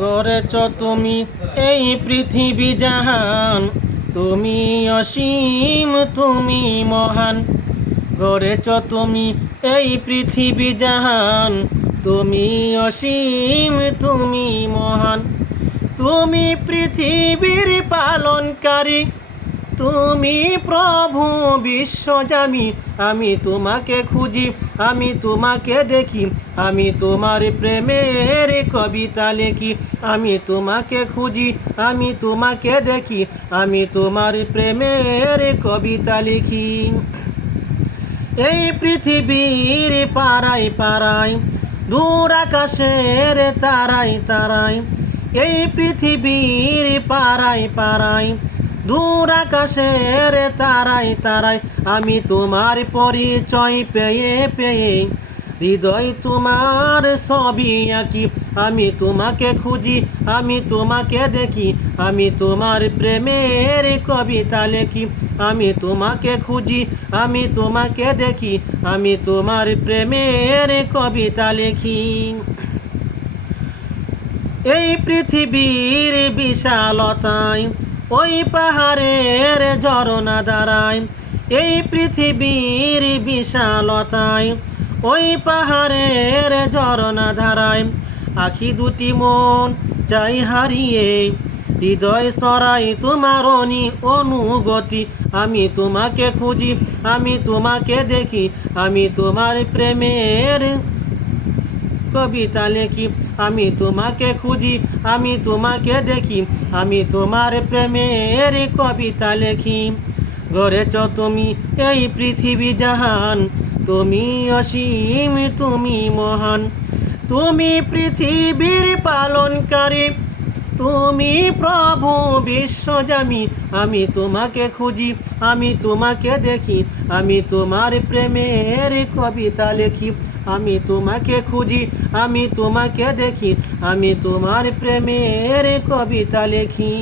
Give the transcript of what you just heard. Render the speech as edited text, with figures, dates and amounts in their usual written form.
গড়েছ তুমি এই পৃথিবী জাহান, তুমি অসীম তুমি মহান। গড়েছ তুমি এই পৃথিবী জাহান, তুমি অসীম তুমি মহান। তুমি পৃথিবীর পালনকারী, তুমি প্রভু বিশ্বজামি। আমি তোমাকে খুঁজি, আমি তোমাকে দেখি, আমি তোমার প্রেমের কবিতা লিখি। আমি তোমাকে খুঁজি, আমি তোমাকে দেখি, আমি তোমার প্রেমের কবিতা লিখি। এই পৃথিবীর পাড়ায় পাড়ায়, দূর আকাশের তারায় তারায়। এই পৃথিবীর পাড়ায় পাড়ায়, দূর আকাশের তারায় তারায়। আমি তোমার পরিচয় পেয়ে পেয়ে হৃদয় তোমার ছবি আঁকি। আমি তোমাকে খুঁজি, আমি তোমাকে দেখি, আমি তোমার প্রেমের কবিতা লিখি। আমি তোমাকে খুঁজি, আমি তোমাকে দেখি, আমি তোমার প্রেমের কবিতা লিখি। এই পৃথিবীর বিশালতায়, ওই পাহাড়ের ঝরনা দাঁড়ায়। এই পৃথিবীর বিশালতায়, ওই পাহাড়ের ঝরনা ধারায়। আখি দুটি মন চাই হারিয়ে, হৃদয় সরাই তোমার অনুগতি। আমি তোমাকে খুঁজি, আমি তোমাকে দেখি, আমি তোমার প্রেমের কবিতা লিখি। আমি তোমাকে খুঁজি, আমি তোমাকে দেখি, আমি তোমার প্রেমের কবিতা লিখি। গড়েছ তুমি এই পৃথিবী জাহান, তুমি অসীম তুমি মহান। তুমি পৃথিবীর পালনকারী, তুমি প্রভু বিশ্বজামি। আমি তোমাকে খুঁজি, আমি তোমাকে দেখি, আমি তোমার প্রেমের কবিতা লিখি। আমি তোমাকে খুঁজি, আমি তোমাকে দেখি, আমি তোমার প্রেমের কবিতা লিখি।